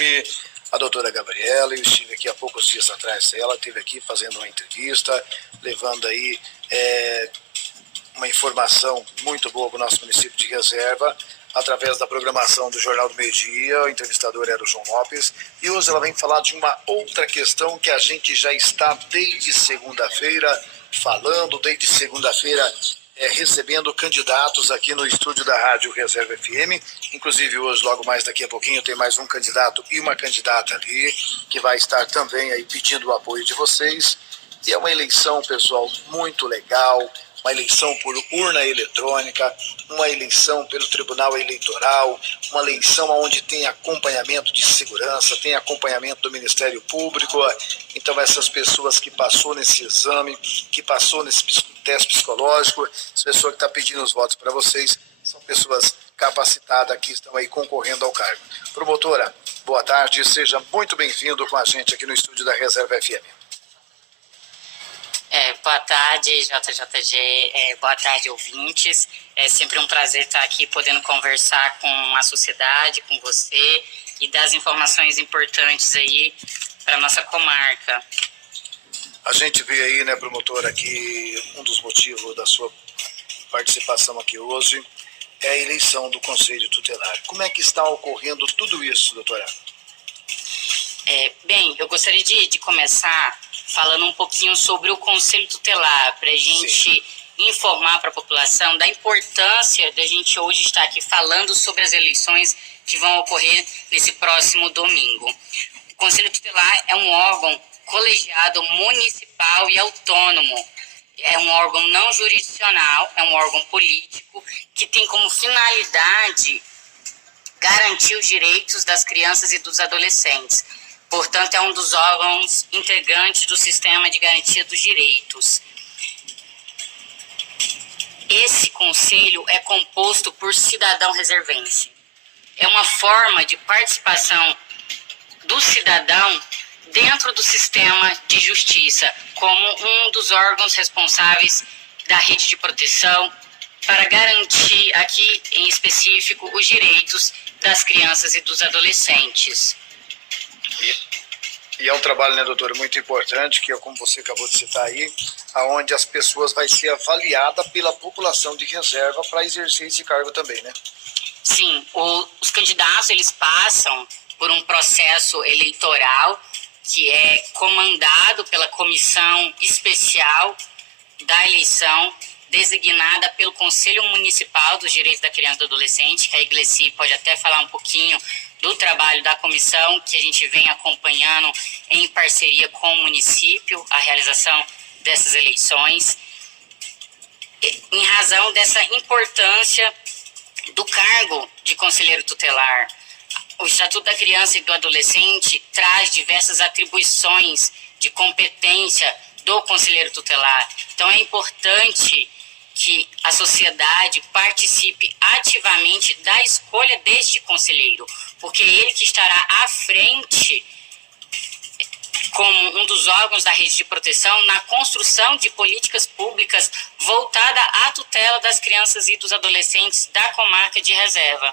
FM, a doutora Gabriela. Eu estive aqui há poucos dias atrás, ela esteve aqui fazendo uma entrevista, levando aí uma informação muito boa para o nosso município de Reserva, através da programação do Jornal do Meio-Dia. O entrevistador era o João Lopes, e hoje ela vem falar de uma outra questão que a gente já está desde segunda-feira falando, desde segunda-feira recebendo candidatos aqui no estúdio da Rádio Reserva FM. Inclusive hoje, logo mais daqui a pouquinho, tem mais um candidato e uma candidata ali, que vai estar também aí pedindo o apoio de vocês. E é uma eleição, pessoal, muito legal, uma eleição por urna eletrônica, uma eleição pelo Tribunal Eleitoral, uma eleição onde tem acompanhamento de segurança, tem acompanhamento do Ministério Público. Então essas pessoas que passou nesse exame, que passou nesse teste psicológico, as pessoas que estão pedindo os votos para vocês, são pessoas capacitadas que estão aí concorrendo ao cargo. Promotora, boa tarde, seja muito bem-vindo com a gente aqui no estúdio da Reserva FM. Boa tarde, JJG, boa tarde, ouvintes. É sempre um prazer estar aqui podendo conversar com a sociedade, com você, e dar as informações importantes aí para a nossa comarca. A gente vê aí, né, promotora, que um dos motivos da sua participação aqui hoje é a eleição do Conselho Tutelar. Como é que está ocorrendo tudo isso, doutora? Bem, eu gostaria de começar falando um pouquinho sobre o Conselho Tutelar, para a gente informar para a população da importância da gente hoje estar aqui falando sobre as eleições que vão ocorrer nesse próximo domingo. O Conselho Tutelar é um órgão colegiado municipal e autônomo. É um órgão não jurisdicional, é um órgão político que tem como finalidade garantir os direitos das crianças e dos adolescentes. Portanto, é um dos órgãos integrantes do sistema de garantia dos direitos. Esse conselho é composto por cidadão reservense. É uma forma de participação do cidadão dentro do sistema de justiça, como um dos órgãos responsáveis da rede de proteção para garantir, aqui em específico, os direitos das crianças e dos adolescentes. E é um trabalho, né, doutora, muito importante, que é como você acabou de citar aí, aonde as pessoas vai ser avaliada pela população de Reserva para exercer esse cargo também, né? Sim, os candidatos, eles passam por um processo eleitoral que é comandado pela comissão especial da eleição, designada pelo Conselho Municipal dos Direitos da Criança e do Adolescente, que a Iglesi pode até falar um pouquinho do trabalho da comissão, que a gente vem acompanhando em parceria com o município, a realização dessas eleições, em razão dessa importância do cargo de conselheiro tutelar. O Estatuto da Criança e do Adolescente traz diversas atribuições de competência do conselheiro tutelar. Então é importante que a sociedade participe ativamente da escolha deste conselheiro, porque ele que estará à frente como um dos órgãos da rede de proteção na construção de políticas públicas voltada à tutela das crianças e dos adolescentes da comarca de Reserva.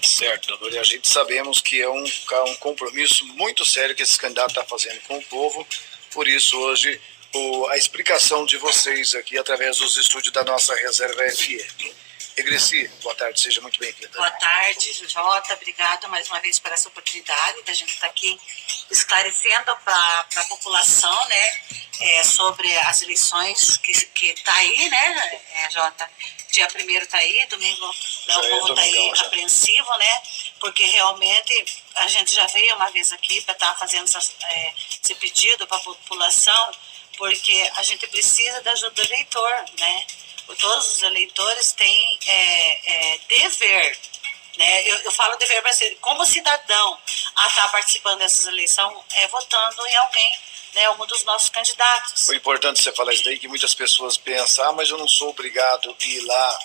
Certo, doutor. E a gente sabemos que é um compromisso muito sério que esse candidato está fazendo com o povo. Por isso, hoje, a explicação de vocês aqui através dos estúdios da nossa Reserva FM. Iglesi, boa tarde, seja muito bem-vinda. Boa tarde, Jota, obrigada mais uma vez por essa oportunidade da gente estar aqui esclarecendo para a população, né, sobre as eleições que está aí, né, Jota? Dia 1º está aí, domingo o povo está aí apreensivo, né, porque realmente a gente já veio uma vez aqui para estar fazendo esse pedido para a população, porque a gente precisa da ajuda do eleitor, né? Todos os eleitores têm dever, né? Eu falo dever para ser como cidadão a estar participando dessas eleições, votando em alguém, né, um dos nossos candidatos. O importante você falar isso daí, que muitas pessoas pensam, mas eu não sou obrigado a ir lá,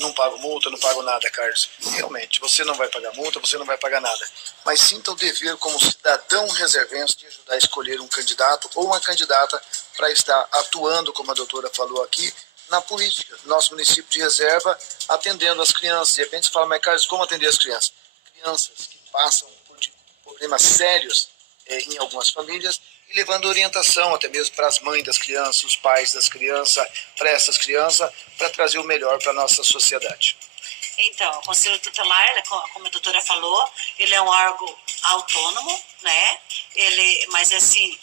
não pago multa, não pago nada, Carlos. Realmente, você não vai pagar multa, você não vai pagar nada. Mas sinta o dever como cidadão reservense de ajudar a escolher um candidato ou uma candidata para estar atuando, como a doutora falou aqui, na política, no nosso município de Reserva, atendendo as crianças. De repente você fala, mas Carlos, como atender as crianças? crianças que passam por problemas sérios em algumas famílias, e levando orientação até mesmo para as mães das crianças, os pais das crianças, para essas crianças, para trazer o melhor para a nossa sociedade. Então, o Conselho Tutelar, como a doutora falou, ele é um órgão autônomo, né? Mas assim,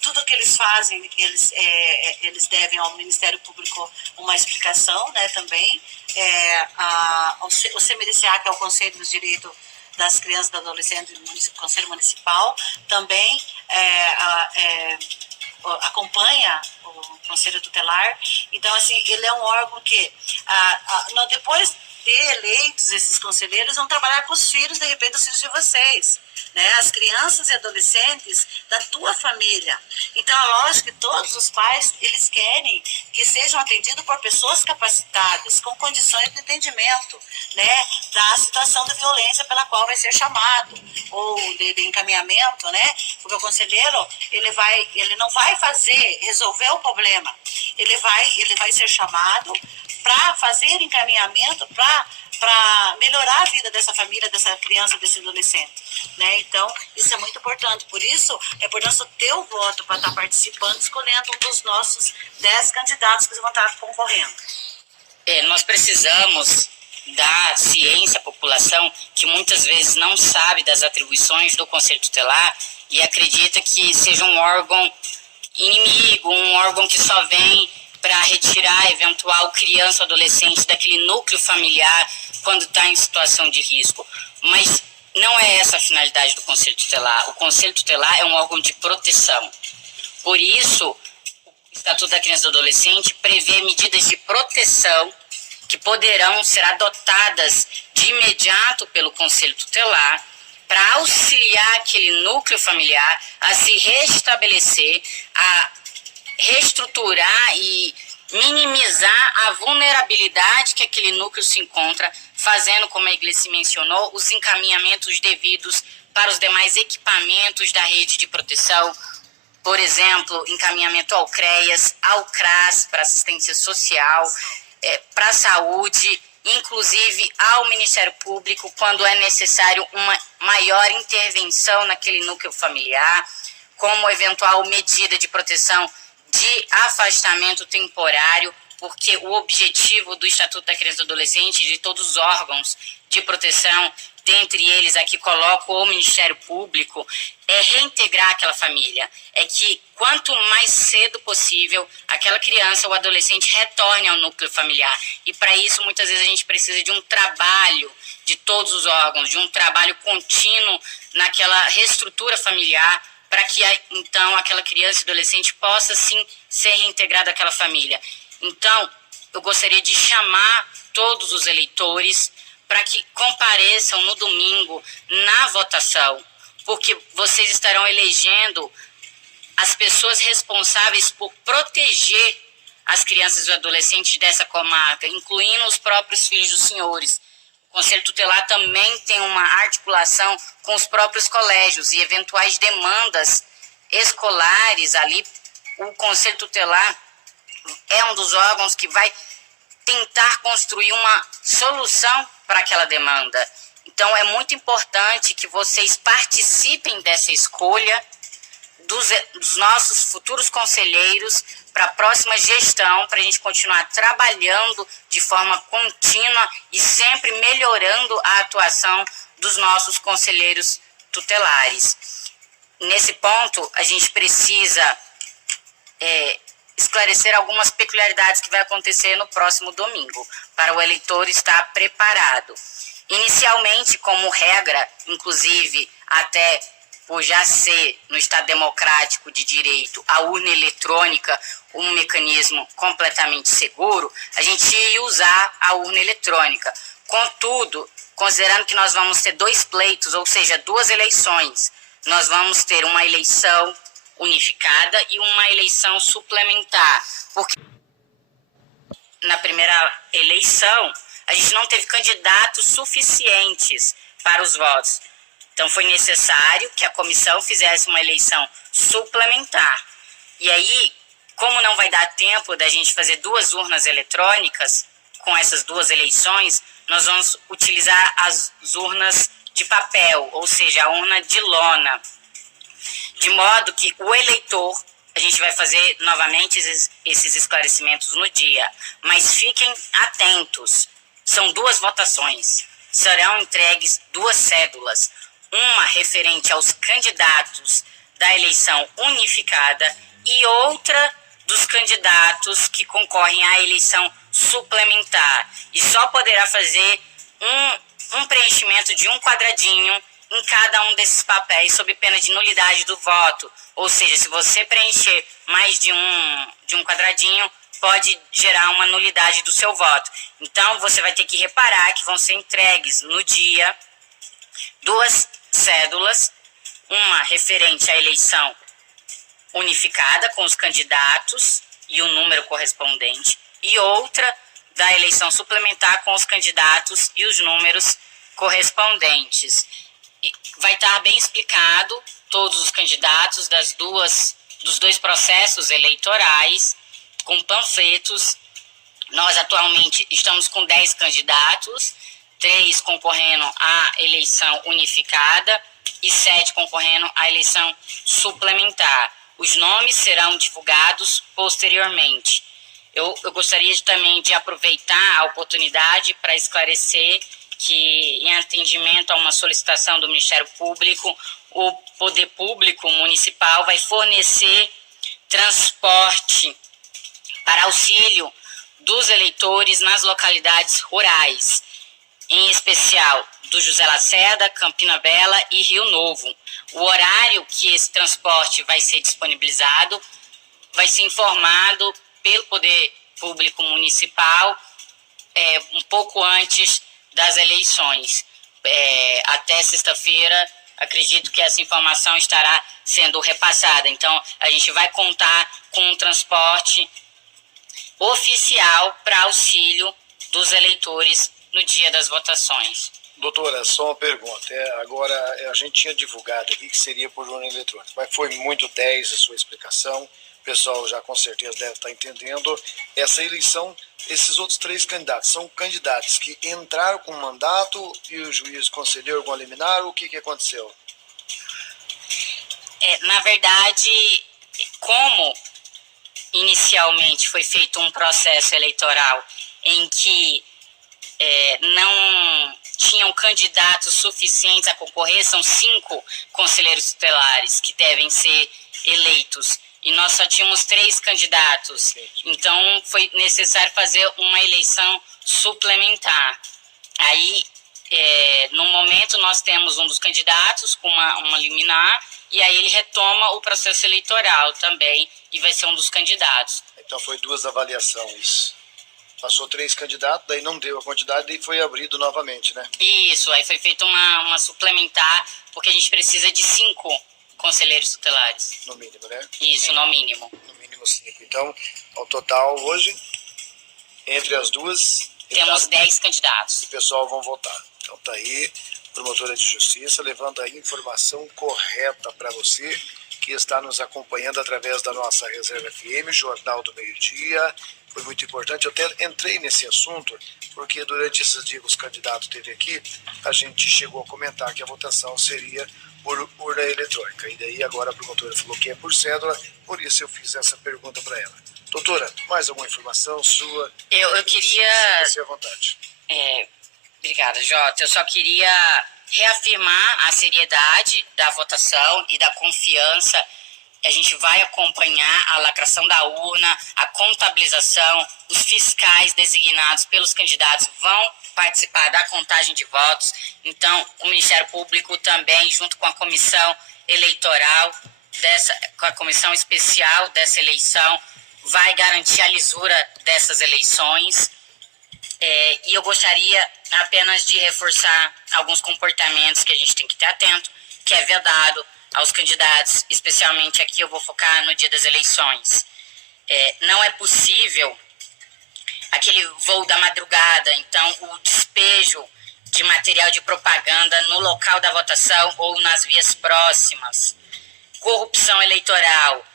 tudo que eles fazem, eles devem ao Ministério Público uma explicação, né? Também o CMDCA, que é o Conselho dos Direitos das Crianças e dos Adolescentes, Conselho Municipal, também acompanha o Conselho Tutelar. Então, assim, ele é um órgão que, depois de eleitos, esses conselheiros vão trabalhar com os filhos, de repente, os filhos de vocês, né? As crianças e adolescentes da tua família. Então, é lógico que todos os pais, eles querem que sejam atendidos por pessoas capacitadas, com condições de entendimento, né? Da situação de violência pela qual vai ser chamado, ou de encaminhamento, né? Porque o conselheiro, ele não vai resolver o problema, ele vai ser chamado para fazer encaminhamento, para melhorar a vida dessa família, dessa criança, desse adolescente, né? Então, isso é muito importante. Por isso, é importante o teu voto para estar participando, escolhendo um dos nossos 10 candidatos que vão estar concorrendo. Nós precisamos dar ciência à população que muitas vezes não sabe das atribuições do Conselho Tutelar e acredita que seja um órgão inimigo, um órgão que só vem para retirar eventual criança ou adolescente daquele núcleo familiar quando está em situação de risco. Mas não é essa a finalidade do Conselho Tutelar. O Conselho Tutelar é um órgão de proteção. Por isso, o Estatuto da Criança e do Adolescente prevê medidas de proteção que poderão ser adotadas de imediato pelo Conselho Tutelar para auxiliar aquele núcleo familiar a se restabelecer, a reestruturar e minimizar a vulnerabilidade que aquele núcleo se encontra, fazendo, como a Iglesia mencionou, os encaminhamentos devidos para os demais equipamentos da rede de proteção, por exemplo, encaminhamento ao CREAS, ao CRAS, para assistência social, para a saúde, inclusive ao Ministério Público, quando é necessário uma maior intervenção naquele núcleo familiar, como eventual medida de proteção de afastamento temporário, porque o objetivo do Estatuto da Criança e do Adolescente, de todos os órgãos de proteção, dentre eles aqui coloco o Ministério Público, é reintegrar aquela família. É que quanto mais cedo possível aquela criança ou adolescente retorne ao núcleo familiar. E para isso, muitas vezes, a gente precisa de um trabalho de todos os órgãos, de um trabalho contínuo naquela reestrutura familiar, para que, então, aquela criança e adolescente possa, sim, ser reintegrada àquela família. Então, eu gostaria de chamar todos os eleitores para que compareçam no domingo na votação, porque vocês estarão elegendo as pessoas responsáveis por proteger as crianças e os adolescentes dessa comarca, incluindo os próprios filhos dos senhores. O Conselho Tutelar também tem uma articulação com os próprios colégios e eventuais demandas escolares ali. O Conselho Tutelar é um dos órgãos que vai tentar construir uma solução para aquela demanda. Então, é muito importante que vocês participem dessa escolha dos nossos futuros conselheiros para a próxima gestão, para a gente continuar trabalhando de forma contínua e sempre melhorando a atuação dos nossos conselheiros tutelares. Nesse ponto, a gente precisa esclarecer algumas peculiaridades que vai acontecer no próximo domingo, para o eleitor estar preparado. Inicialmente, como regra, inclusive até por já ser no Estado Democrático de Direito a urna eletrônica um mecanismo completamente seguro, a gente ia usar a urna eletrônica. Contudo, considerando que nós vamos ter 2 pleitos, ou seja, 2 eleições, nós vamos ter uma eleição unificada e uma eleição suplementar, porque na primeira eleição a gente não teve candidatos suficientes para os votos. Então foi necessário que a comissão fizesse uma eleição suplementar. E aí, como não vai dar tempo da gente fazer 2 urnas eletrônicas com essas 2 eleições, nós vamos utilizar as urnas de papel, ou seja, a urna de lona, de modo que o eleitor, a gente vai fazer novamente esses esclarecimentos no dia, mas fiquem atentos, são 2 votações, serão entregues 2 cédulas, uma referente aos candidatos da eleição unificada e outra dos candidatos que concorrem à eleição suplementar, e só poderá fazer um preenchimento de um quadradinho em cada um desses papéis sob pena de nulidade do voto. Ou seja, se você preencher mais de um quadradinho, pode gerar uma nulidade do seu voto. Então, você vai ter que reparar que vão ser entregues no dia 2 cédulas, uma referente à eleição unificada com os candidatos e o número correspondente, e outra da eleição suplementar com os candidatos e os números correspondentes. Vai estar bem explicado todos os candidatos dos 2 processos eleitorais, com panfletos. Nós atualmente estamos com 10 candidatos, 3 concorrendo à eleição unificada e 7 concorrendo à eleição suplementar. Os nomes serão divulgados posteriormente. Eu gostaria também de aproveitar a oportunidade para esclarecer que, em atendimento a uma solicitação do Ministério Público, o Poder Público Municipal vai fornecer transporte para auxílio dos eleitores nas localidades rurais, em especial do José Lacerda, Campina Bela e Rio Novo. O horário que esse transporte vai ser disponibilizado vai ser informado pelo Poder Público Municipal um pouco antes das eleições. Até sexta-feira, acredito que essa informação estará sendo repassada. Então, a gente vai contar com um transporte oficial para auxílio dos eleitores no dia das votações. Doutora, só uma pergunta. Agora, a gente tinha divulgado aqui que seria por urna eletrônica, mas foi muito 10 a sua explicação. O pessoal já com certeza deve estar entendendo. Essa eleição, esses outros 3 candidatos, são candidatos que entraram com mandato e o juiz concedeu algum liminar. O que aconteceu? Na verdade, como inicialmente foi feito um processo eleitoral em que não tinham candidatos suficientes a concorrer, são 5 conselheiros tutelares que devem ser eleitos, e nós só tínhamos 3 candidatos, então foi necessário fazer uma eleição suplementar. Aí, no momento, nós temos um dos candidatos com uma liminar, e aí ele retoma o processo eleitoral também, e vai ser um dos candidatos. Então foi 2 avaliações. Passou 3 candidatos, daí não deu a quantidade e foi abrido novamente, né? Isso, aí foi feita uma suplementar, porque a gente precisa de 5 conselheiros tutelares. No mínimo, né? Isso, no mínimo. No mínimo 5. Então, ao total, hoje, entre as 2... Temos 10 candidatos. O pessoal vão votar. Então tá aí, promotora de justiça, levando a informação correta para você, que está nos acompanhando através da nossa Reserva FM, Jornal do Meio-Dia. Foi muito importante. Eu até entrei nesse assunto, porque durante esses dias os candidatos teve aqui, a gente chegou a comentar que a votação seria por urna eletrônica. E daí agora a promotora falou que é por cédula, por isso eu fiz essa pergunta para ela. Doutora, mais alguma informação sua? Eu queria... Você à vontade. Obrigada, Jota. Eu só queria reafirmar a seriedade da votação e da confiança. A gente vai acompanhar a lacração da urna, a contabilização, os fiscais designados pelos candidatos vão participar da contagem de votos. Então, o Ministério Público também, junto com a comissão eleitoral, com a comissão especial dessa eleição, vai garantir a lisura dessas eleições. E eu gostaria apenas de reforçar alguns comportamentos que a gente tem que ter atento, que é vedado aos candidatos, especialmente aqui eu vou focar no dia das eleições. Não é possível aquele voo da madrugada, então o despejo de material de propaganda no local da votação ou nas vias próximas, corrupção eleitoral,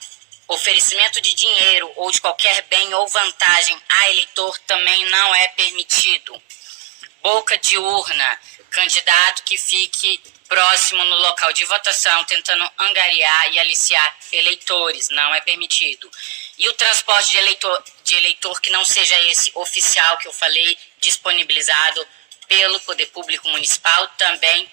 oferecimento de dinheiro ou de qualquer bem ou vantagem a eleitor também não é permitido. boca de urna, candidato que fique próximo no local de votação, tentando angariar e aliciar eleitores, não é permitido. E o transporte de eleitor que não seja esse oficial que eu falei, disponibilizado pelo Poder Público Municipal, também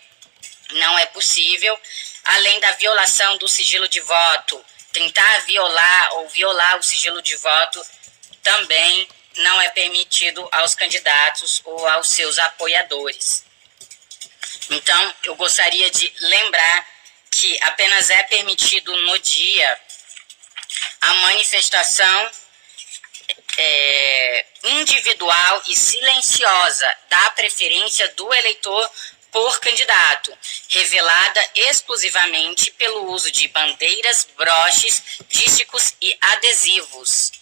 não é possível. Além da violação do sigilo de voto, tentar violar o sigilo de voto também não é permitido aos candidatos ou aos seus apoiadores. Então, eu gostaria de lembrar que apenas é permitido no dia a manifestação individual e silenciosa da preferência do eleitor por candidato, revelada exclusivamente pelo uso de bandeiras, broches, dísticos e adesivos.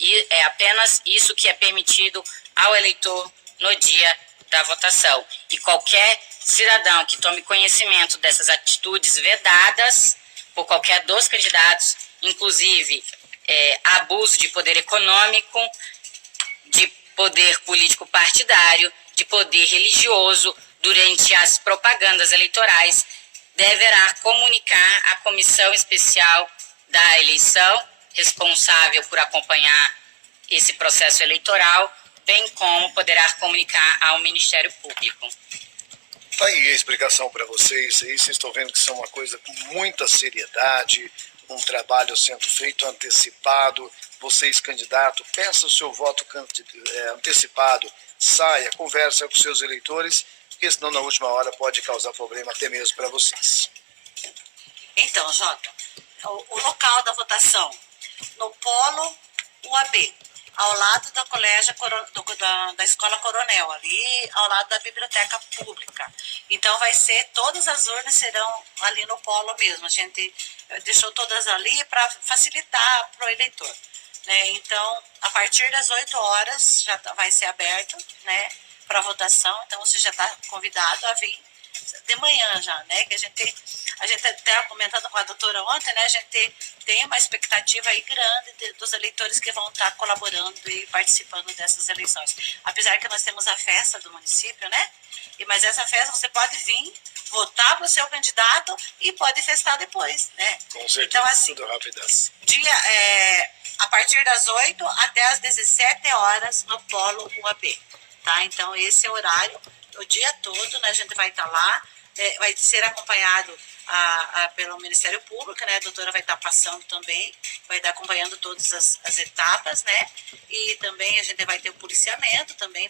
E é apenas isso que é permitido ao eleitor no dia da votação. E qualquer cidadão que tome conhecimento dessas atitudes vedadas por qualquer dos candidatos, inclusive abuso de poder econômico, de poder político partidário, de poder religioso durante as propagandas eleitorais, deverá comunicar à Comissão Especial da Eleição, responsável por acompanhar esse processo eleitoral, bem como poderá comunicar ao Ministério Público. Tá aí a explicação para vocês. Aí vocês estão vendo que são uma coisa com muita seriedade, um trabalho sendo feito antecipado. Vocês, candidato, peçam o seu voto antecipado, saia, conversa com seus eleitores, porque senão na última hora pode causar problema até mesmo para vocês. Então, Jota, o local da votação, no Polo UAB, ao lado do colégio da Escola Coronel, ali ao lado da Biblioteca Pública. Então vai ser, todas as urnas serão ali no Polo mesmo. A gente deixou todas ali para facilitar para o eleitor, né? Então, a partir das 8 horas já vai ser aberto, né, para votação. Então você já está convidado a vir de manhã já, né? Que a gente até comentando com a doutora ontem, né? A gente tem uma expectativa aí grande dos eleitores que vão estar colaborando e participando dessas eleições. Apesar que nós temos a festa do município, né? Mas essa festa você pode vir, votar para o seu candidato e pode festar depois, né? Com certeza, então, assim, tudo rápido. A partir das 8 até as 17 horas no Polo UAB, tá? Então, esse é o horário, o dia todo, né? A gente vai estar lá, vai ser acompanhado pelo Ministério Público, né? A doutora vai estar passando também, vai estar acompanhando todas as etapas, né? E também a gente vai ter o policiamento também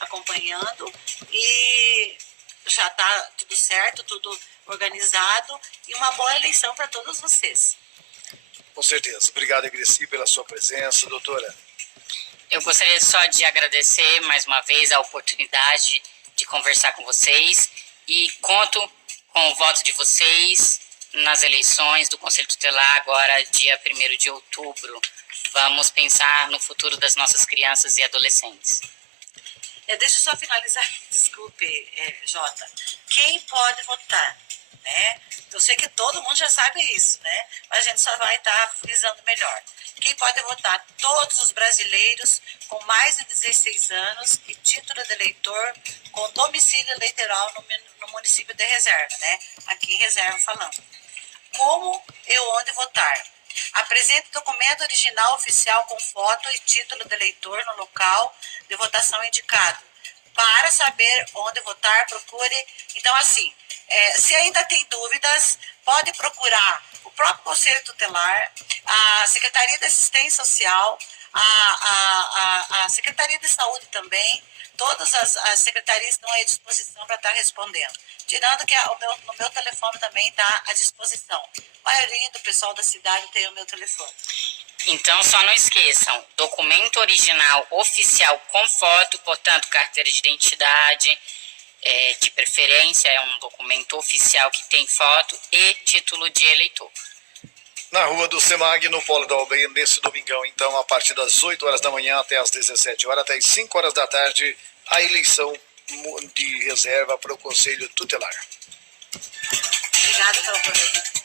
acompanhando, e já está tudo certo, tudo organizado, e uma boa eleição para todos vocês. Com certeza. Obrigado, Egreci, pela sua presença, doutora. Eu gostaria só de agradecer mais uma vez a oportunidade de conversar com vocês e conto com o voto de vocês nas eleições do Conselho Tutelar, agora dia 1º de outubro. Vamos pensar no futuro das nossas crianças e adolescentes. Deixa eu só finalizar, desculpe, Jota. Quem pode votar, né? Eu sei que todo mundo já sabe isso, né? Mas a gente só vai estar frisando melhor. Quem pode votar? Todos os brasileiros com mais de 16 anos e título de eleitor com domicílio eleitoral no município de Reserva, né? Aqui em Reserva falando. Como e onde votar? Apresente documento original oficial com foto e título de eleitor no local de votação indicado. Para saber onde votar, procure. Então, assim, se ainda tem dúvidas, pode procurar o próprio Conselho Tutelar, a Secretaria de Assistência Social, a Secretaria de Saúde também. Todas as secretarias estão à disposição para estar respondendo. Tirando que no meu telefone também está à disposição. A maioria do pessoal da cidade tem o meu telefone. Então, só não esqueçam, documento original oficial com foto, portanto, carteira de identidade, de preferência, é um documento oficial que tem foto e título de eleitor. Na Rua do Semag, no Polo da Aldeia, nesse domingão, então, a partir das 8 horas da manhã até as 17 horas, até as 5 horas da tarde, a eleição de reserva para o Conselho Tutelar. Obrigada pela oportunidade.